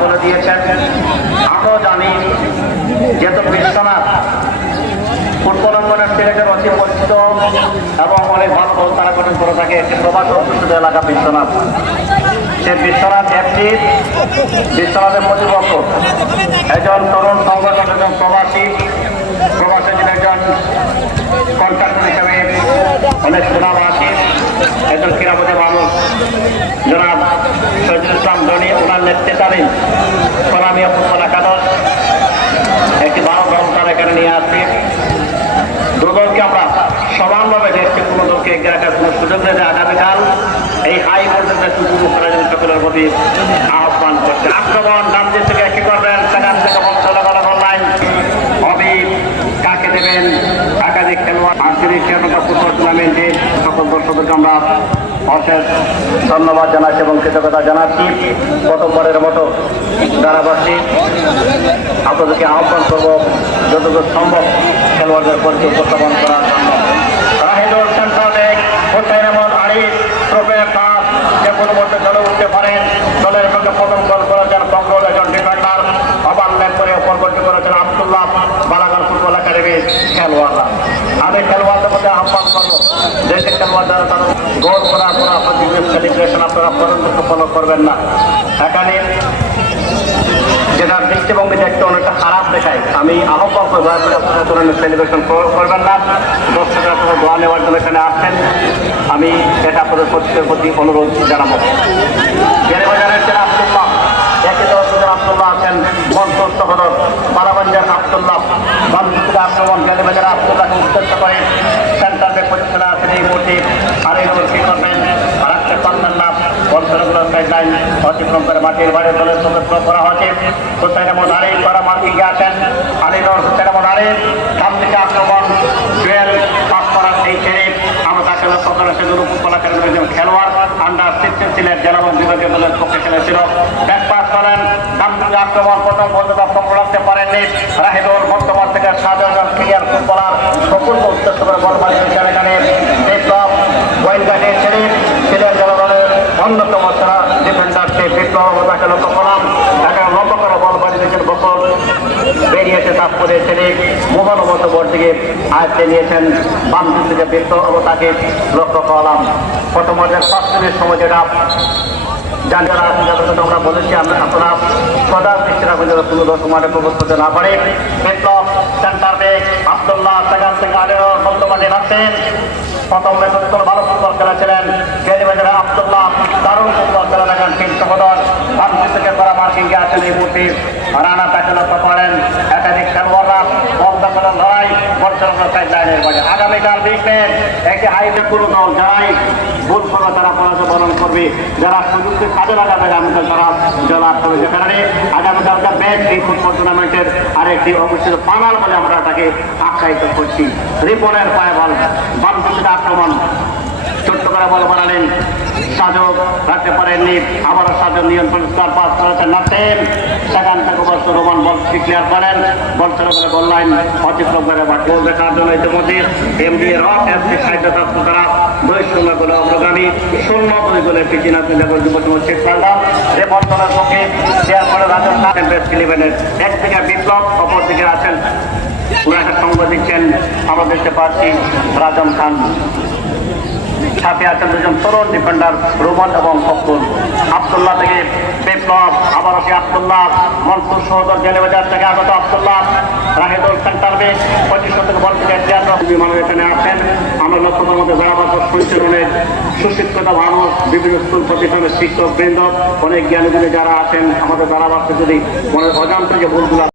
বলে দিয়েছেন। আমরাও জানি যেহেতু বিশ্বনাথ ফুটবল অঙ্গনের সিলেটের অতি পরিচিত এবং অনেক ভালো বল তারা গঠন করে থাকে একটি প্রবাস অধ্যুষিত এলাকা বিশ্বনাথ। সে বিশ্বনাথ একটি বিশ্বনাথের প্রতিপক্ষ একজন তরুণ সংগঠন, একজন প্রবাসী একজন কন্ট্রাক্টর হিসেবে অনেক সুনাম আছে, একজন ক্রীড়াপতি মানুষ জনাব শহীদুল ইসলাম ধনী, ওনার নেতৃত্বাধীন কলামিয়া ফুটবল একাদশ একটি ভালো দল তারা এখানে নিয়ে আসছে। দুদলকে আমরা সমানভাবে দেখছি, কোনো দলকে এগিয়ে রাখার কোনো সুযোগ নেই। আগামীকাল এই হাই পর্যন্ত উপভোগ করার জন্য সকলের প্রতি আহ্বান করছে। আক্রমণ ডান দিক থেকে কি করবেন, সেখান থেকে বল চলে গেল অনলাইন অবি কাকে দেবেন, একাধিক খেলোয়াড় আন্তরিক ফুটবল টুর্নামেন্টে সকল দর্শকদেরকে আমরা অশেষ ধন্যবাদ জানাচ্ছি এবং কৃতজ্ঞতা জানাচ্ছি। প্রথমবারের মতো ধারাবাসী আপনাদেরকে আহ্বান করব যতদূর সম্ভব খেলোয়াড়দের পরিচয় উপস্থাপন করার জন্য। রাহিদুল সেন্টারেক হোসেন আহমদ আলী ট্রফির পাস যে কোনো মধ্যে চলে উঠতে পারেন। দলের সঙ্গে প্রথম গোল করেছেন ফখরুল, একজন ডিফেন্ডার ওভারল্যাপ করে অপর গোলটি করেছেন আব্দুল্লাহ, বালাগান ফুটবল একাডেমির খেলোয়াড়রা। আমি খেলোয়াড়দের মধ্যে আহ্বান করবো দেশের খেলোয়াড়রা তারা গোল করার পর আপনার সেলিব্রেশন আপনারা পর্যন্ত ফলো করবেন না। এখানে যেটা দৃষ্টিভঙ্গি দেখতে অনেকটা খারাপ দেখায়, আমি আহ্বান করবো আপনারা ধরনের সেলিব্রেশন করবেন না। দর্শকরা আপনারা দোয়া নেওয়ার জন্য এখানে আসছেন, আমি এটা আপনাদের প্রতি অনুরোধ জানাবো। বেড়েবাজারের জেলা আব্দুল্লাহ, একই দর্শকের আব্দুল্লাহ আছেন মনসুর সহদর, বারাগঞ্জের আব্দুল্লাহ, বান্ধবীর আক্রমণ বেড়েবাজারে আব্দুল্লাহকে উদ্দেশ্য করে সেন্টার ব্যাক পজিশনে আছেন এই মুহূর্তে। আর এই মুহূর্তে কি করবেন রাখতে পারবেন না, বলগুলো সাইডলাইন অতিক্রম করে মাটির বাড়ির দলের সঙ্গে থ্রো করা হয়েছে। হোসেন আহমদ আলী করা মার্কিংয়ে আছেন, আলীনর হোসেন আহমদ আলী সাম থেকে আক্রমণ জুয়েল পাস করার এই ছেড়ে আমরা তাকে লক্ষ্য করে সে ফুটবল একাডেমির একজন খেলোয়াড় আন্ডার 16 সিলেট জেলা এবং বিভাগীয় দলের পক্ষে খেলেছিল। ব্যাক পাস করেন সাম থেকে আক্রমণ প্রথম বলতে দক্ষম রাখতে পারেননি রাহিদুল, বর্তমান থেকে সাধারণ ক্লিয়ার ফুটবলার সকলকে উদ্দেশ্য করে বল মারিয়েছেন। এখানে বিপ্লব ওয়াইল্ডগার্ডের ছেড়ে সিলেট জেলা দলের অন্যতম সেরা ডিফেন্ডার সে বিপ্লব তাকে লক্ষ্য করলাম, তাকে লক্ষ্য করে বল বাড়িয়েছেন বকর, বেরিয়েছে তারপরে ছেলে মোবাইল মতো বল থেকে আয়ত্তে নিয়েছেন বাম দিক থেকে বিপ্লব ও তাকে লক্ষ্য করলাম। প্রথম পর্যায়ে 5 মিনিট সময় যেটা যারা আমরা বলেছি আপনারা সদা দৃষ্টি রাখবেন যারা কোনো দর্শক মাঠে প্রবেশ করতে না পারে। বিপ্লব সেন্টার ব্যাক আব্দুল্লাহ সেখান থেকে বর্তমানে রাখছেন। প্রথম নেতৃত্ব ভালো ফুটবল খেলেছিলেন বেড়েবাজারে আব্দুল্লাহ, দারুণ ফুটবল খেলা দেখেন তিন সহদর বাম থেকে করা মার্কিংয়ে আছেন এই মুহূর্তে। রানা তাকে লক্ষ্য করেন, একাধিক খেলোয়াড়রা বল দখলের লড়াই বর্তমান সাইডলাইনের বাজে। আগামীকাল দেখবেন একটি হাইতে কোনো দল যারাই ভুল করে তারা পরাজয় বরণ করবে, যারা সুযোগকে কাজে লাগাবে আগামীকাল তারা জয়লাভ করবে। যেখানে আগামীকালকার ম্যাচ এই ফুটবল টুর্নামেন্টের আরেকটি অবস্থিত ফাইনাল বলে আমরা তাকে আখ্যায়িত করছি। রিপনের পায়ে বল বাম দিকে আক্রমণ ছোট্ট করে বল বানালেন সাজক, রাখতে পারেননি, আবারও সাজক নিয়ন্ত্রণ পাস করেছেন নাসেম, সেখান থেকে বর্ষ রোমান বল ক্লিয়ার করেন, বল চলে গেলে গোল লাইন অতিক্রম করে গোল দেখার জন্য ইতিমধ্যে এমডিএ রক এফসি সাহিত্য তারা 2-0 গোলে অগ্রগামী, 0-2 গোলে পিচিনা যুবসংঘ পাল্টা যে বল তোলার পক্ষে শেয়ার করে রাজস্থান বেস্ট ইলেভেনের এক থেকে বিপ্লব, অপর দিকে আছেন ওনাকে সঙ্গ দিচ্ছেন আমরা দেখতে পাচ্ছি রাজম খান, সাথে আছেন দুজন তরুণ ডিফেন্ডার রোমান এবং ফখরুল। আব্দুল্লাহ থেকে বিপ্লব, আবারও কি আব্দুল্লাহ, মনসুর সহদর বেড়েবাজার থেকে আগত আব্দুল্লাহ, রাহিদুল সেন্টার ব্যাক 25 থেকে বল থেকে বিমান এখানে আছেন। আমরা লক্ষ্য করার মধ্যে বেড়াবাজার শুনছেন অনেক সুশিক্ষিত মানুষ, বিভিন্ন স্কুল প্রতিষ্ঠানের শিক্ষক বৃন্দ, অনেক জ্ঞানীগুলি যারা আছেন আমাদের বেড়াবাসে যদি মনে অজান্তে যে ভুলগুলো